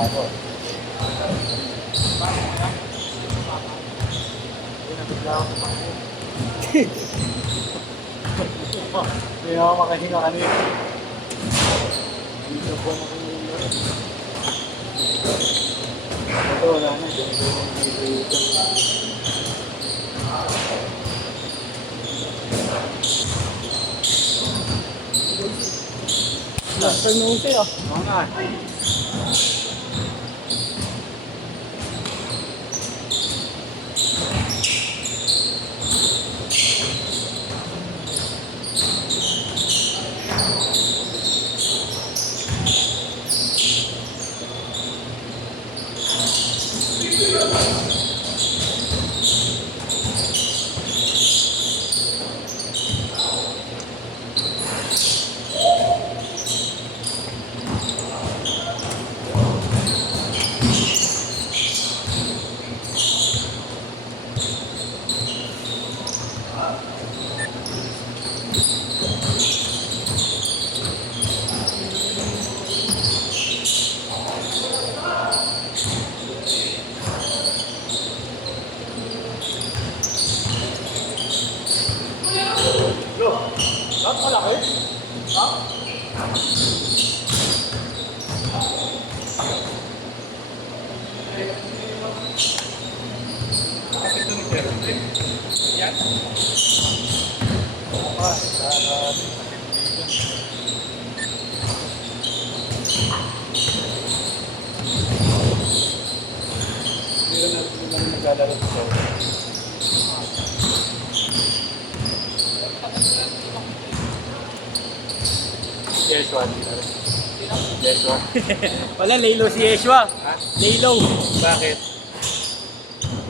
ako. Hindi ako makahinga kanina. Dito po na kanina. Ito wala na. Master music ah. Oo nga. Ba't malaki? Ha? Ito ni Sir. Yan. Hindi na naman naglalaro sa Sir. Yeshua. Yeshua. Wala, Laylo si Yeshua. Ha? Laylo. Bakit?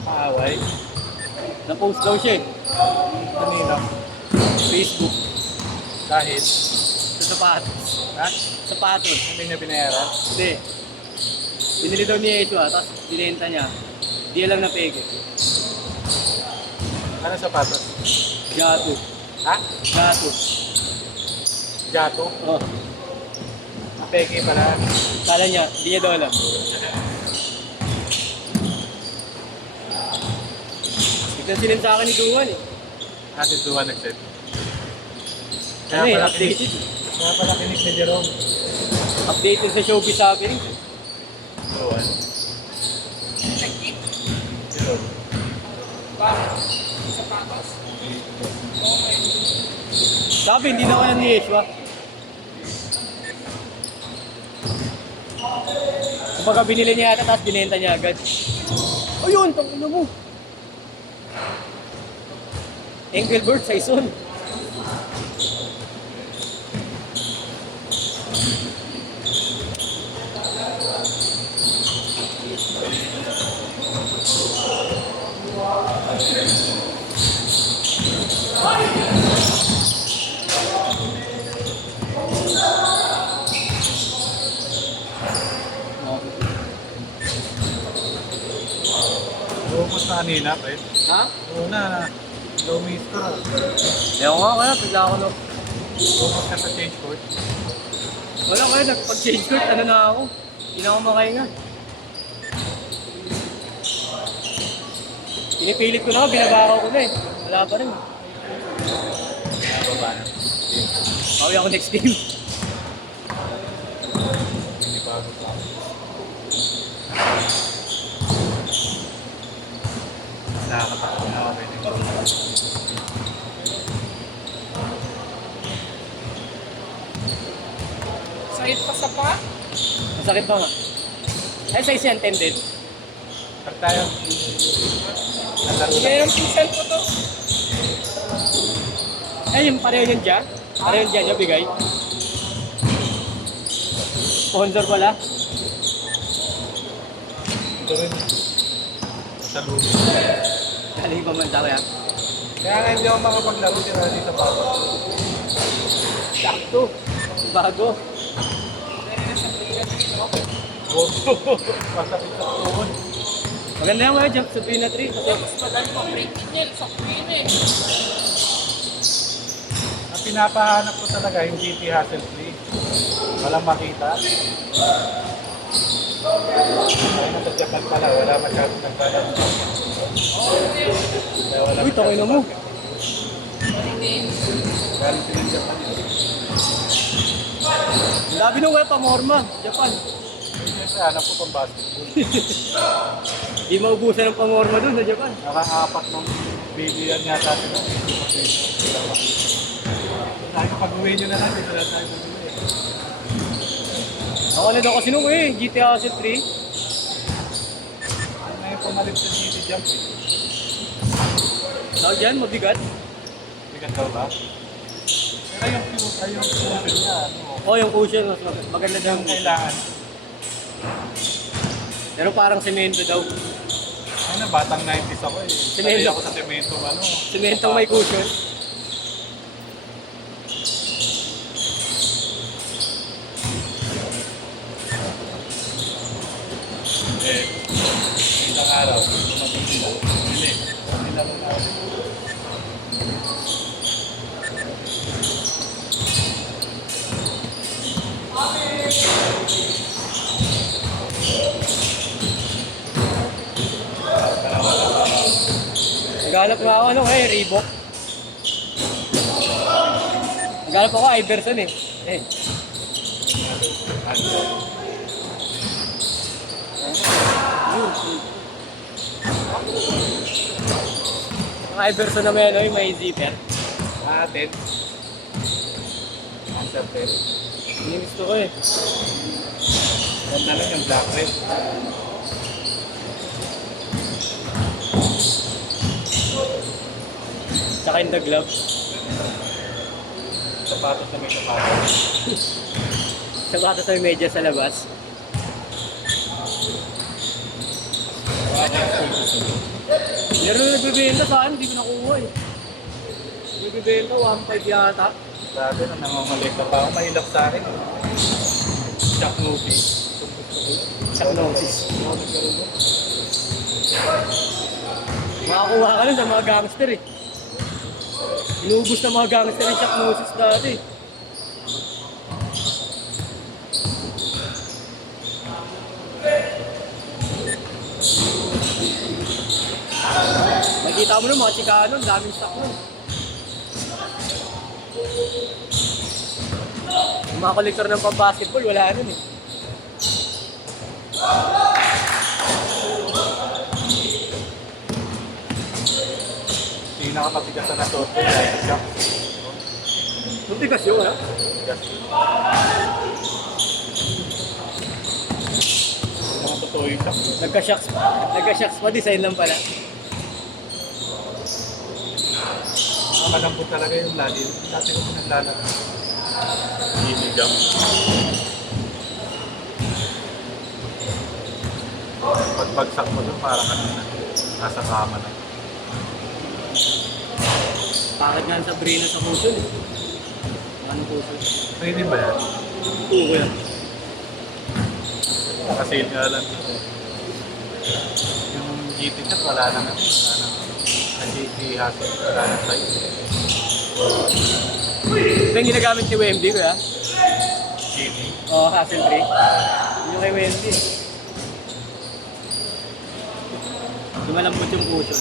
Paaway? Na-post daw siya eh. Kanina. Facebook. Dahil? Sa sapatos. Ha? Sapatos. Hindi niya binayaran? Hindi. Binili daw ni Yeshua, tapos binenta niya. Di alam na peke. Ano sapatos? Gato. Ha? Gato. Jato? Oh. Peke pala. Kala niya, di niya daw alam. Biglang sinend sa akin ni Duwan eh. Atin tuwa nag-set. Ano eh, updated. Kaya pala kinig ni Jerome. Updated sa showbiz happening. Tuwan. Jerome. Sabi, hindi na alam ni Yeshua. Kapag binili niya yata, tapos binenta niya agad. Ayun, tangino mo. Engelbert Saison. Lumos na kanina, pre. Ha? Oo na. Low mister. Ewan nga kaya, bigla ako no. Lumos ka sa change court. Wala kaya, nagpag-change court, ano na ako. Hindi na ako makahinga. Pinipilit ko na ako, binabakaw ko na eh. Wala pa rin. Nababa na. Bawi ako next game. Hindi pa ako pa. Nakakatakot na ako. Sakit pa sa pa? Masakit ba nga? Ay, size yan, tended. Pag tayo. Ngayon ang pinsan ko to. Ay, yung pareho yun dyan. Pareho yun dyan, yung bigay. Sponsor pala. Ito rin. Sa lulo. Galing pa man sa kaya. Kaya nga hindi ako makapaglaro sila dito pa. Sakto. Bago. Pasapit sa tuhod. Maganda yung mga jump sa Pina 3. Kasi Mas madali pang breaking niya. Sa queen eh. Ang pinapahanap ko talaga yung GT hassle free. Walang makita. Ay, nasa Japan pala, wala masyadong naglalaro. Kaya wala Uy, takay na mo. Galing sila ng Japan yun. Ang labi nung wala pamorma, Japan. Siyempre, hanap ko pang basketball. Di maubusan ng pamorma dun sa Japan. Nakakapat ng bilion yata sila. Pag-uwi nyo na lang, dito na tayo bumili. Ako na daw kasi nung GTA Asset 3. May pumalit sa City Jump eh. Tawag yan, mabigat. Bigat daw ba? Pero yung cushion niya, ano, Yung cushion, mas maganda daw. yung kailangan. Pero parang semento daw. Ano, batang 90s ako eh. Semento. Sanay ako sa semento, ano. Sementong may cushion. Eh, isang araw, tumabili lang. Bili. Bili lang ako. Naghanap nga ako Reebok. Naghanap ako Iverson eh. Yun. Ang Iverson na may zipper. 10. Answer 10. Hindi gusto ko eh. Ganda lang yung black red. Tsaka in the glove. Sapatos na may sapatos. Sapatos na may medyas sa labas. Meron na nagbibenta sa akin, hindi ko nakuha eh. Nagbibenta, 1.5 yata. Dati na namamalikta pa ako. Mahilap sa akin. Chuck movie. Chuck Norris. Makakuha ka nun sa mga gangster eh. Inubos na mga gangster yung Chuck Norris dati. Makikita mo nun mga chikano, daming stock nun. Yung mga kolektor ng pang-basketball, wala nun eh. Pinakamabigat na nasuot ko dahil shock. Ang tigas yun, ha? Mga totoo yung shock. Nagka-shocks pa, design lang pala. Malambot talaga yung lali. Dati ko pinaglalaro. Easy jump. Pagbagsak mo doon, parang kanina. Nasa kama na. Bakit nga sa Sabrina sa cushion eh. Anong cushion? Pwede ba yan? Oo yan. Kasi nga lang. Yung GT chat, wala naman. Wala naman. Ang GT hassle, wala na size. Ito yung ginagamit ni Wemby ko ya. GT. Oo, Hassel 3. Yun yung kay Wemby. Lumalambot yung cushion.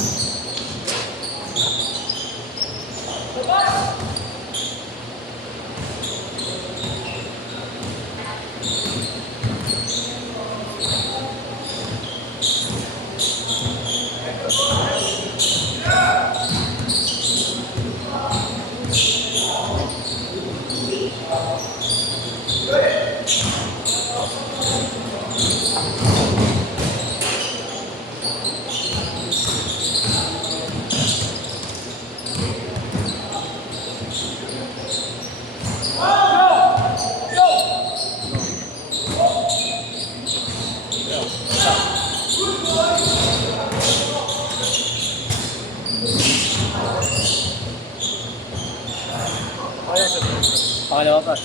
Pangalawa pa.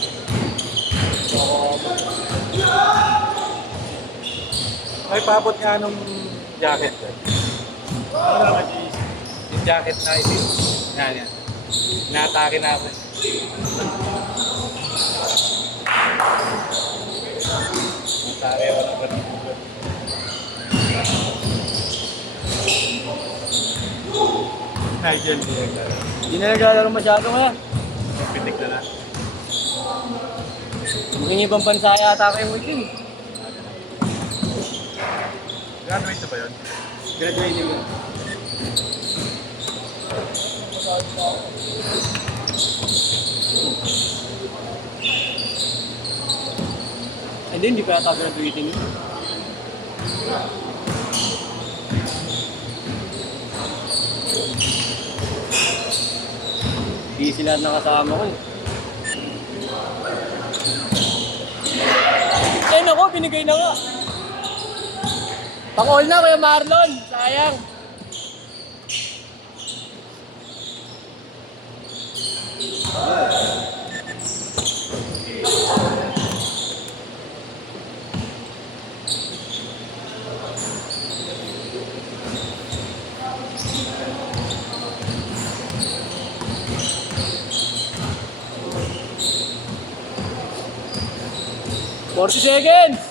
May paabot nga nung jacket ko. Ano naman yung jacket na ito? Yan. Inaatake na ako. Inaatake ako na ganun. Nigel Diego. Hindi na naglalaro masyado ngayon. Pitik na na. Mukhang ibang bansa yata kayo mo din. Graduate na ba yun? Graduating mo. Hindi, hindi pa yata graduating yun. Hindi sila nakasama ko eh. Eh nako, binigay na nga. Pang-all na Kuya Marlon, sayang. Forty seconds!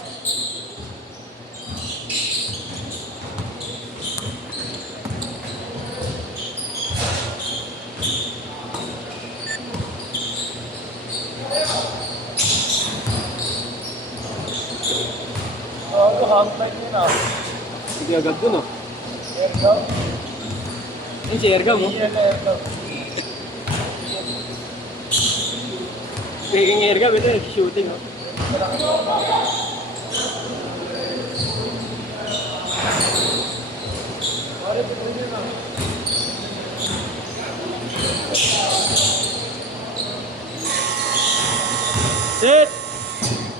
Oo, half-life mo na. Sige agad dun oh. Ergo? Yung si Ergam oh. Ergo. Speaking Ergam, ito shooting oh. Set!